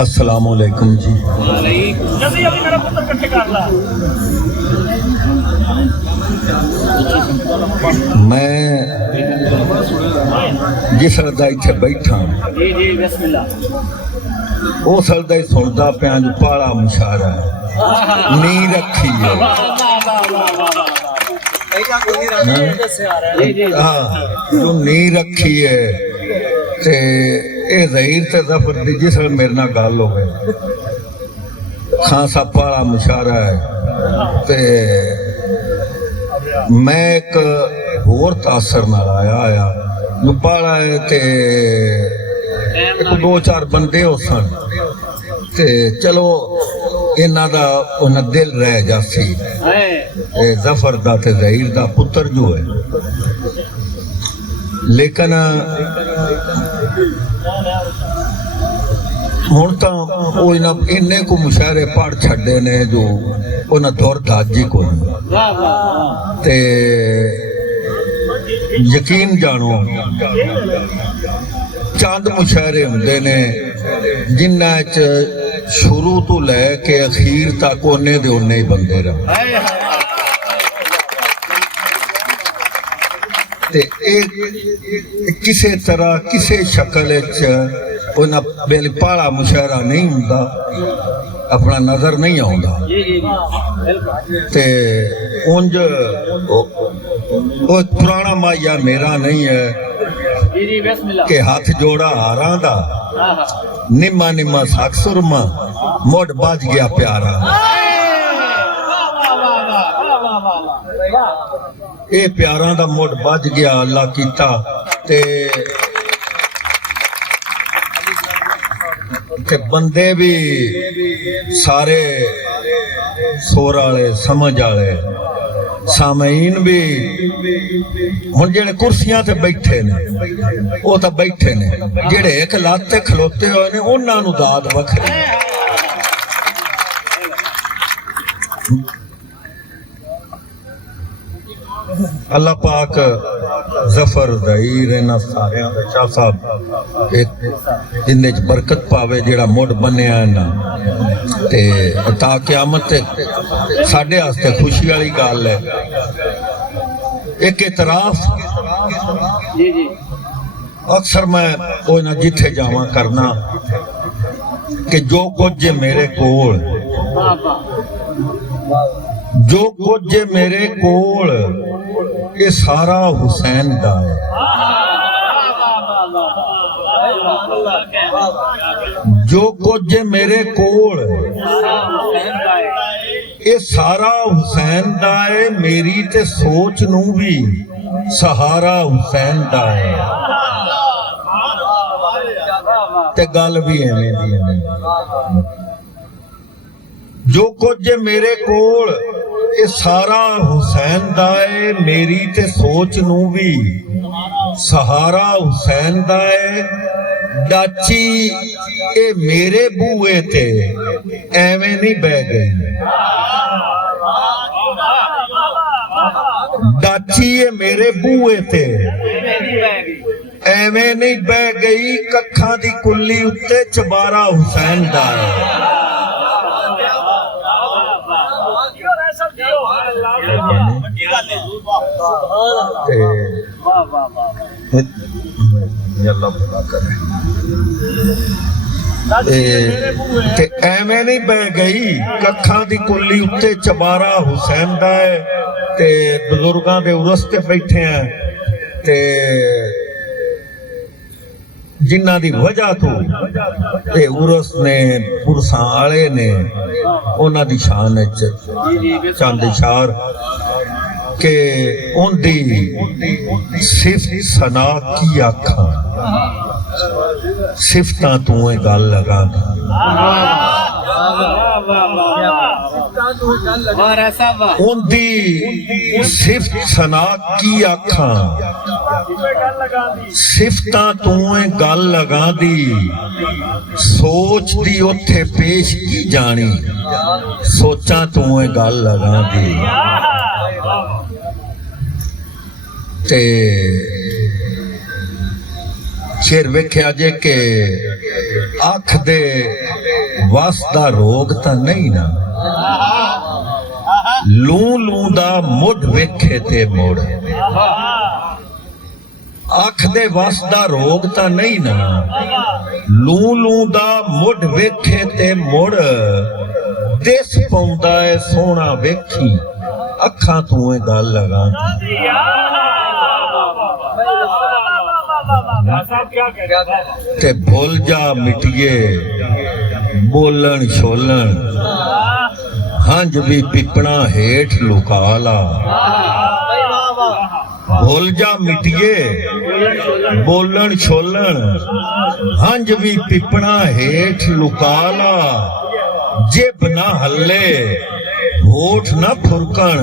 अस्सलाम वालेकुम जी। मैं जिस हरदा इत्थे बैठा उस हरदा ही सुनता पिया जो पाला मुशारा नी रखी है। हाँ जो नी रखी है ते ਇਹ ਜ਼ਹੀਰ ਤੇ ਜ਼ਫਰ ਦੀ ਜਿਸ ਨਾਲ ਮੇਰੇ ਨਾਲ ਗੱਲ ਹੋਵੇ ਖਾਨ ਸਾਹਿਬ ਵਾਲਾ ਮੁਸ਼ਾਰਾ ਹੈ ਤੇ ਮੈਂ ਇੱਕ ਹੋਰ ਤਾਸਰ ਨਾਲ ਆਇਆ ਪਾਲਾ ਹੈ ਤੇ ਇੱਕ ਦੋ ਚਾਰ ਬੰਦੇ ਹੋ ਸਨ ਤੇ ਚਲੋ ਇਹਨਾਂ ਦਾ ਉਹਨਾਂ ਦਿਲ ਰਹਿ ਜਾਸੀ ਜ਼ਫਰ ਦਾ ਤੇ ਜ਼ਹੀਰ ਦਾ ਪੁੱਤਰ ਜੋ ਹੈ लेकिन हुण तां इन्ने को मुशायरे पढ़ छड्डे ने जो उन्हां दौर दाजी को ते यकीन जानो चंद मुशायरे हुंदे ने जिन्हां च शुरू तो लैके अखीर तक ओने दे ओने ही बंदे रहे किसी तरह किसी शक्ल बिल पाला मुशायरा नहीं होंदा अपना नजर नहीं आता ते उंज पुराना माया मेरा नहीं है कि हाथ जोड़ा हारा दा निम्मा निम्मा साख सुरमा मुड़ बज गया प्यारा ये प्यारा दा मुड़ बज गया अल्लाह कीता ते बंदे भी सारे सोर वाले समझ वाले सामीन भी हुण जेड़े कुर्सियां ते बैठे ने वो तो बैठे ने जेड़े एक लत्त ते खलोते हुए ने उन्हां नूं दाद वखरी अल्लाह पाक जफर ज़हीर इन्हां सारियां दा शाह साहब एक जिंदे च बरकत पावे जेड़ा मुड़ बन्निया ना ते ता क़यामत साडे वास्ते खुशी वाली गल है। एक इतराफ अक्सर मैं कोई ना जिथे जावा करना कि जो कुछ जे मेरे कोल जो कुछ जे मेरे कोल ये सारा हुसैन दा है। जो कुछ जे मेरे कोल ये सारा हुसैन दा है मेरी ते सोच नू भी सहारा हुसैन दा है ते गल भी एवें दी है। जो कुछ जे मेरे कोल ये सारा हुसैन दा है मेरी ते सोच नू भी सहारा हुसैन दा है। डाची ये मेरे बूए ते एवें नहीं बह गई डाची ये मेरे बूए ते एवें नहीं बह गई कखा दी कुल्ली उत्ते चबारा हुसैन दा है। एवें नहीं बह गई कखा दी कुल्ली उत्ते चबारा हुसैन दा है ते बुजुर्गां दे उरस ते बैठे हैं ते जिन्हां दी वजह तो ये उरस ने पुरसां आले ने उन्हां दी शान च चंद इशार के उनदी सिफ्त सना की आखा सिफतां तू गल लगा उनदी सिफ्त सना की आखा सिफतां तू गल लगा दी सोच दी उथे पेश की जानी सोचा तू गल लगा दी ते शेर वेख्या जे के अख दे वस दा रोग तां नहीं ना, लू लू दा मुढ़ वेखे ते मुड़। अख दे वस दा रोग तां नहीं ना, लू लू दा मुढ़ वेखे ते मुड़। दिस पौंदा है सोहना वेखी, अखां तू ए गल लगा। ते भुल जा मिटिए बोलन छोलन, हंज भी पिपना हेठ लुका ला। भुल जा मिटिए बोलन छोलन, हंज भी पिपना हेठ लुका ला। जिब ना हल्ले होठ ना फुरकन,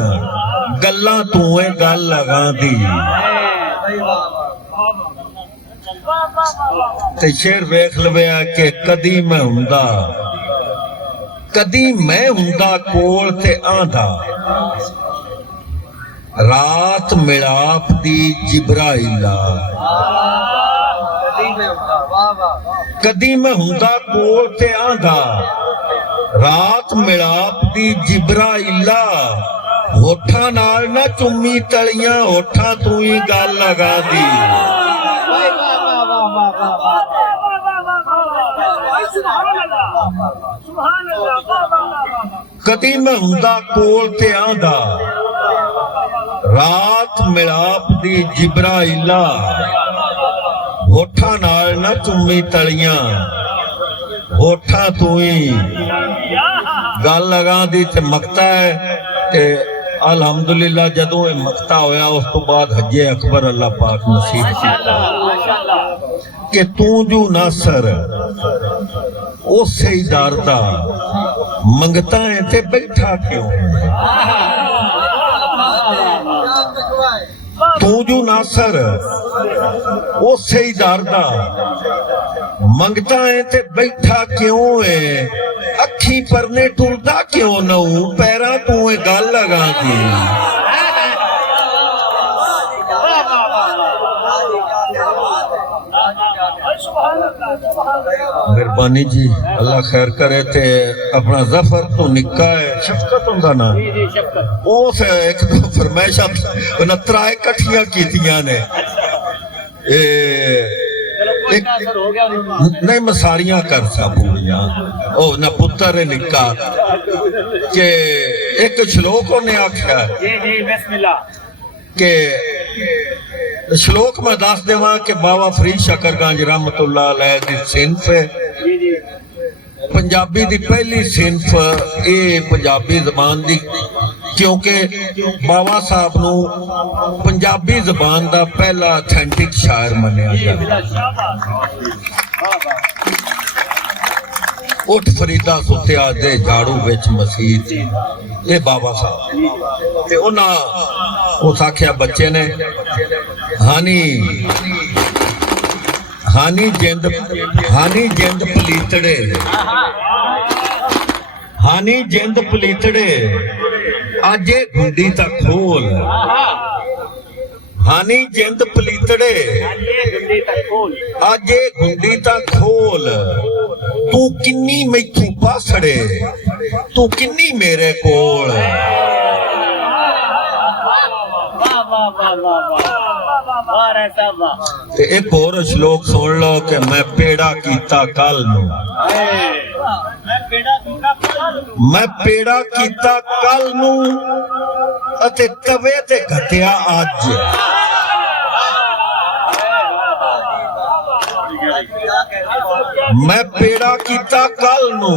गल्लां तू ए गल लगा दी। ते शेर वेख लविया कि कदी मैं हुंदा, कदी मैं हुंदा कोल ते आंदा। रात मिलाप दी जिब्राइला, कदी मैं हुंदा कोल ते आंदा। रात मिलाप दी जिब्राइला, होठां नाल ना चुम्मी तलियां, होठां तू ही गल लगा दी। कदी मैं हुंदा कोल ते आंदा। रात मिलाप दी जिब्राइला, होठां नाल ना चुम्मी तलियां, होठां तू ही गल लगा दी। ते मकता है ते अलहमदुलिल्लाह जदों ये मकता होया उस तो बाद हजे अकबर अल्लाह पाक नसीब कीता कि तू जो नासर उसे ही दरदा मंगता है ते बैठा क्यों। तू जो नासर उसे ही दरदा मंगता है ते बैठा क्यों है। अखी परने टुरदा क्यों नऊ, पैरा तू ए गल लगा दी। मेहरबानी जी, अल्लाह खैर करे। ते अपना जफर तो निक्का है, शफकत उनका नाम। उस एक दो फरमाइशा उन्हें त्राए कट्ठियां कीतियां ने। नहीं मैं सारियां कर सा पूरियां। ओ ना पुत्र है निक्का के एक श्लोक उन्हें आख्या के श्लोक में दस देवा कि बाबा फरीद शकरगंज रहमतुल्लाह अलैह दी सिनफ है। पंजाबी दी पहली सिनफ ये पंजाबी जबान दी, क्योंकि बाबा साहब नू पंजाबी जबान दा पहला ऑथेंटिक शायर मन्निया जाता। उठ फरीदा सुत्या दे झाड़ू विच मसीत, ये बाबा साहब ते उन्हां उस आख्या बच्चे ने हानी हानी जिंद पलीतड़े, हानी जिंद पलीतड़े अजे गुंडी ता खोल। हानी जिंद पलीतड़े अजे गुंडी ता खोल। तू किन्नी मैथू पासड़े, तू किन्नी मेरे कोल। ते एक और श्लोक सुन लो कि मैं पेड़ा कीता कल नू, मैं पेड़ा कीता कल नू अते तवे ते घटिया अज। मैं पेड़ा कीता कल नू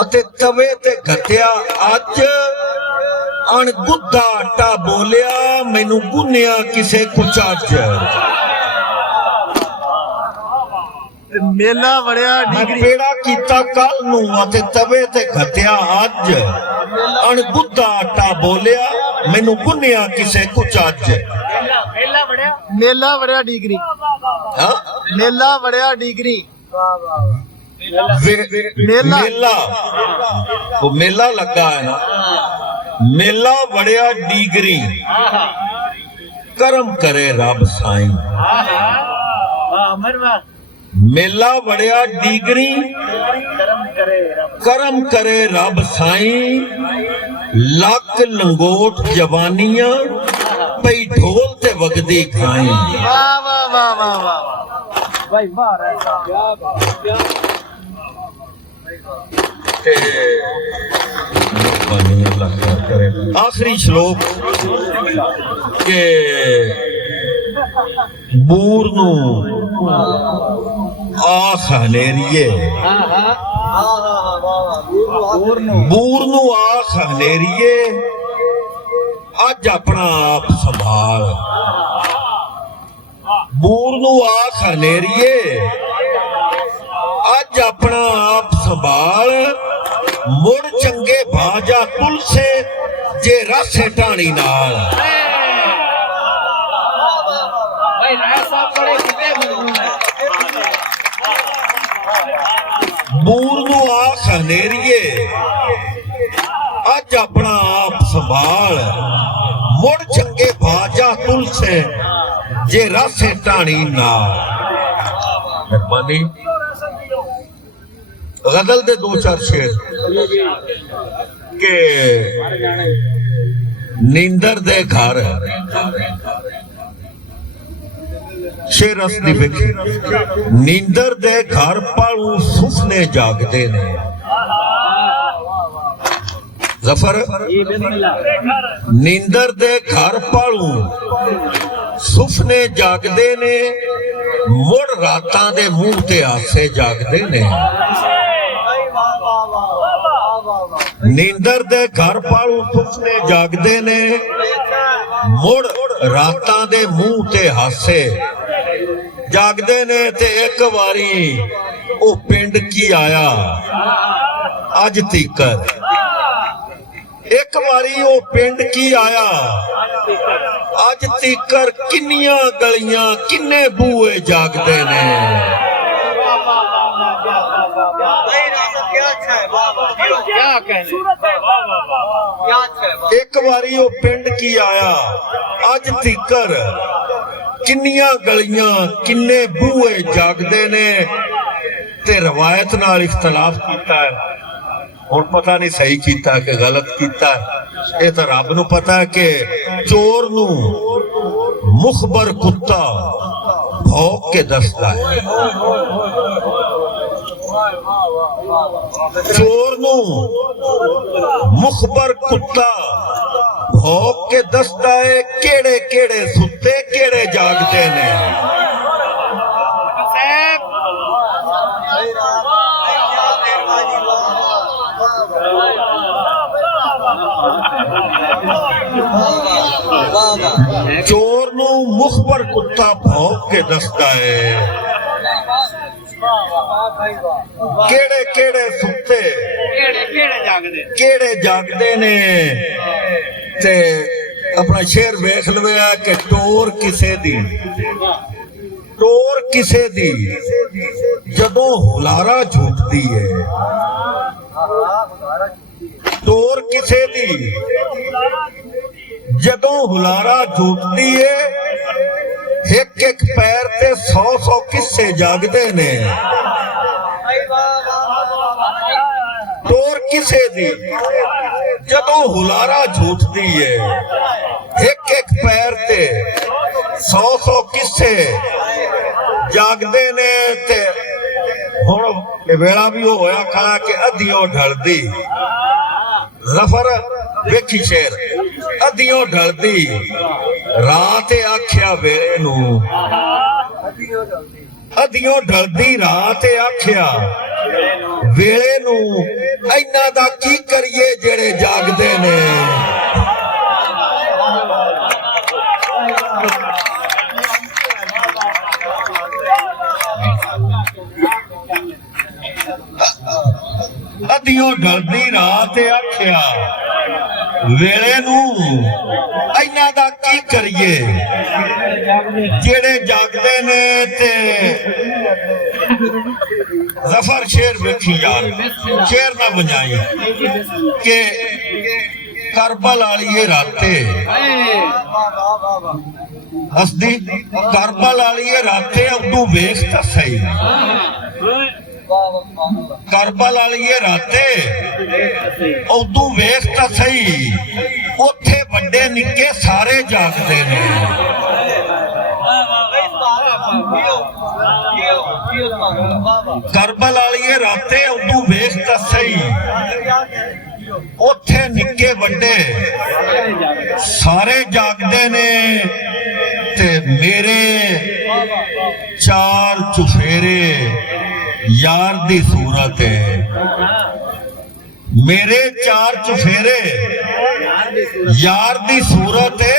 अते तवे ते घटिया अज। अणगुद्धा आटा बोलिया मैनू गुन्निया किसे कुछ अज। मेला वड़िया मैं पेड़ा कीता कल नू अते तवे ते घटिया अज। अणगुद्धा आटा बोलिया मैनू गुन्निया किसे कुछ अज। मेला वड़िया डिग्री, मेला वड़िया डिग्री। मेला वो मेला लगा है ना, मेला वड़िया डिगरी करम करे रब साईं। ਮੇਲਾ ਵੜਿਆ ਡੀਗਰੀ ਕਰਮ ਕਰੇ ਰੱਬ ਸਾਈਂ ਲੱਕ ਲੰਗੋਟ ਜਵਾਨੀਆਂ ਪਈ ਢੋਲ ਤੇ ਵਗਦੀ ਖਾਈ ਵਾਹ ਵਾਹ ਵਾਹ ਵਾਹ ਵਾਹ भाई मार है क्या बात क्या ਤੇ ਮਿਹਰਬਾਨੀ ਅੱਲਾਹ ਕਰੇ ਆਖਰੀ ਸ਼ਲੋਕ ਕਿ ਬੂਰ ਨੂੰ ਆਖ ਹਨੇਰੀਏ ਬੂਰ ਨੂੰ ਆਖ ਹਨੇਰੀਏ ਅੱਜ ਆਪਣਾ ਆਪ ਸੰਭਾਲ ਬੂਰ ਨੂੰ ਆਖ ਹਨੇਰੀਏ ਅੱਜ ਆਪਣਾ ਆਪ ਸੰਭਾਲ ਮੁੜ ਚੰਗੇ ਬਾਜਾ ਤੁਲਸੇ ਜੇ ਰਾਸੇ ਢਾਣੀ ਨਾਲ भाई राय साहब बड़े कितने मजबूत हैं ਬੂਰ ਨੂੰ ਆਖ ਹਨੇਰੀਏ ਅੱਜ ਆਪਣਾ ਆਪ ਸੰਭਾਲ ਮੁੜ ਚੰਗੇ ਬਾਜਾ ਤੁਲਸੇ ਜੇ ਰਾਸੇ ਢਾਣੀ ਨਾਲ ਮਿਹਰਬਾਨੀ गजल दे दो चार शेर के नींदर दे घर शेर असली विच नींदर दे घर पालू सुफने जागदे ने जफर नींदर दे घर पालू सुफने जागदे ने मुड़ रातां दे मुंह ते हासे जागदे ने नींदर दे घर पालू सुपने जागदे ने मुड़ रातां दे मुंह ते हासे जागदे ने ते एक वारी ओ पिंड की आया अज तीकर एक वारी ओ पिंड की आया अज तीकर किन्नियां गलियां किन्ने बूए जागदे ने क्या कहने एक बारी वो पिंड की आया अज तिकर किन्नियां गलियां किन्ने बूहे जागदे ने ते रवायत नाल इख्तलाफ कीता है हुण पता नहीं सही कीता कि गलत कीता है ये तो रब नूं पता है कि चोर नूं मुखबर कुत्ता भौंक के दसदा है चोर नूं मुखबर कुत्ता भौंक के दसदा है केड़े केड़े सुते केड़े जागदे ने चोर नूं मुखबर कुत्ता भौंक के दसदा है केड़े केड़े सुते केड़े जागदे ने ते अपना शेर वेख लवेआ कि टोर किसे दी जदों हुलारा झूठदी है टोर किसे दी जदों हुलारा झूठदी है एक एक पैर ते 100 किस्से जागदे ने टोर किसे दी जदों हुलारा झूठदी है एक एक पैर ते 100 किस्से जागदे ने ते हुण वेला भी होया खड़ा कि अद्धियों ढलदी जफर वेखी शेर अद्धियों ढलदी रात आख्या वेले नूं अद्धियों ढलदी रात आख्या वेले नूं इन्ना दा की करिए जेड़े जागदे ने अद्धियों ढलदी रात आख्या वेले नूं इन्ना दा की करिए जेड़े जागदे ने ते जफर शेर वेखी यार शेर ना बजाई के करबल वाली ये राते ਹੱਸਦੀ ਕਰਬਲ ਵਾਲੀਏ ਰਾਤੇ ਉਦੋਂ ਵੇਖ ਤਾਂ ਸਹੀ ਕਰਬਲ ਵਾਲੀਏ ਰਾਤੇ ਉਦੋਂ ਵੇਖ ਤਾਂ ਸਹੀ ਉੱਥੇ ਵੱਡੇ ਨਿੱਕੇ ਸਾਰੇ ਜਾਗਦੇ ਨੇ ਕਰਬਲ ਵਾਲੀਏ ਰਾਤੇ ਉਦੋਂ ਵੇਖ ਤਾਂ ਸਹੀ ਉੱਥੇ ਨਿੱਕੇ ਵੱਡੇ ਸਾਰੇ ਜਾਗਦੇ ਨੇ ਤੇ ਮੇਰੇ ਚਾਰ ਚੁਫੇਰੇ यार दी सूरत है मेरे चार चुफेरे यार दी सूरत है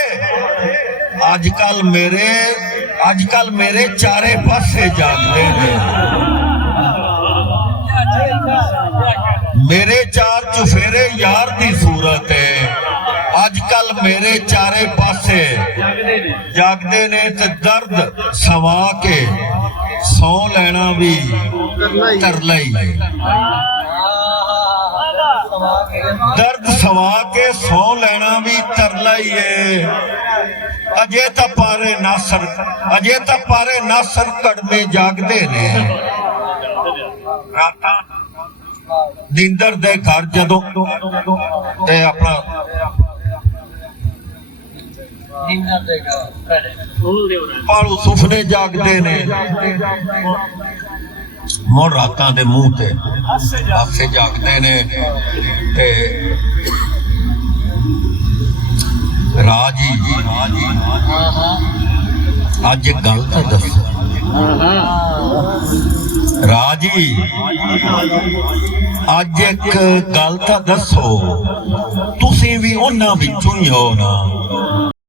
अजकल मेरे चारे पासे जागते हैं मेरे चार चुफेरे यार दी सूरत है अजकल मेरे चारे पासे जागते ने ते दर्द सवा के सौ लेना भी तरला ही दर्द सवा के सौ लेना भी तरला ही है अजे तो पारे नासर कड़मे जागते ने नींदर दे घर जदों ते अपना पालू सुफने जागते ने मुड़ रातां दे मुंह ते हासे जागते ने ते राजी अज एक गल तां दसो राजी अज एक गल तां दसो तुसीं भी उन्हां विचों ही हो ना